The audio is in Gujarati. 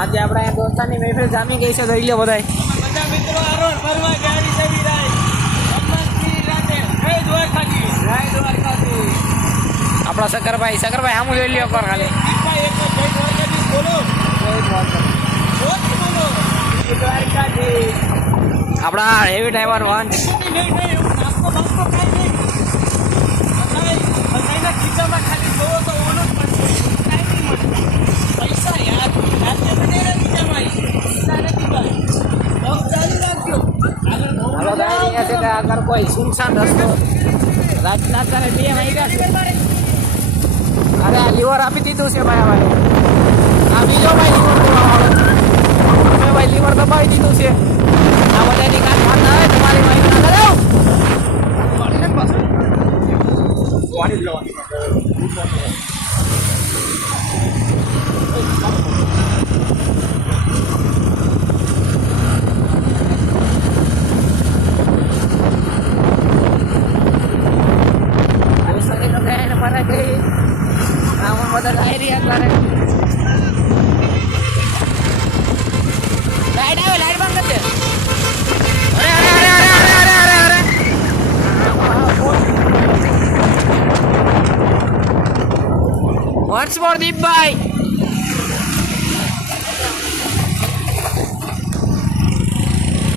આજે આપણે દોસ્તારની મહેફિલ જામી ગઈ છે, જોઈ લો બધાય. બધા મિત્રો આરોડ ફરવા ગાડી જવી રાય અમસ્તી રાતે જય દ્વારકાથી. આપણા શકરભાઈ સામું જોઈ લ્યો પર ખાલી. એક જય દ્વારકાથી બોલો. આપણા હેવી ડ્રાઈવર વંશ ખીચામાં ખાલી જોવો તો ઓલો જ પડશે. પૈસા યાર આગળ કોઈ સુનસાન રસ્તો રાતના તારે 2 વાગ્યા છે. અરે આ લીવર આપી દીધું છે ભાઈ. આ બીજો ભાઈ લીવર દબાવવાનો ભાઈ લીવર દબાવી દીધું છે. આ બધાની કાન મારતા આવે તમારી ભાઈ ના કરે once more દીપભાઈ.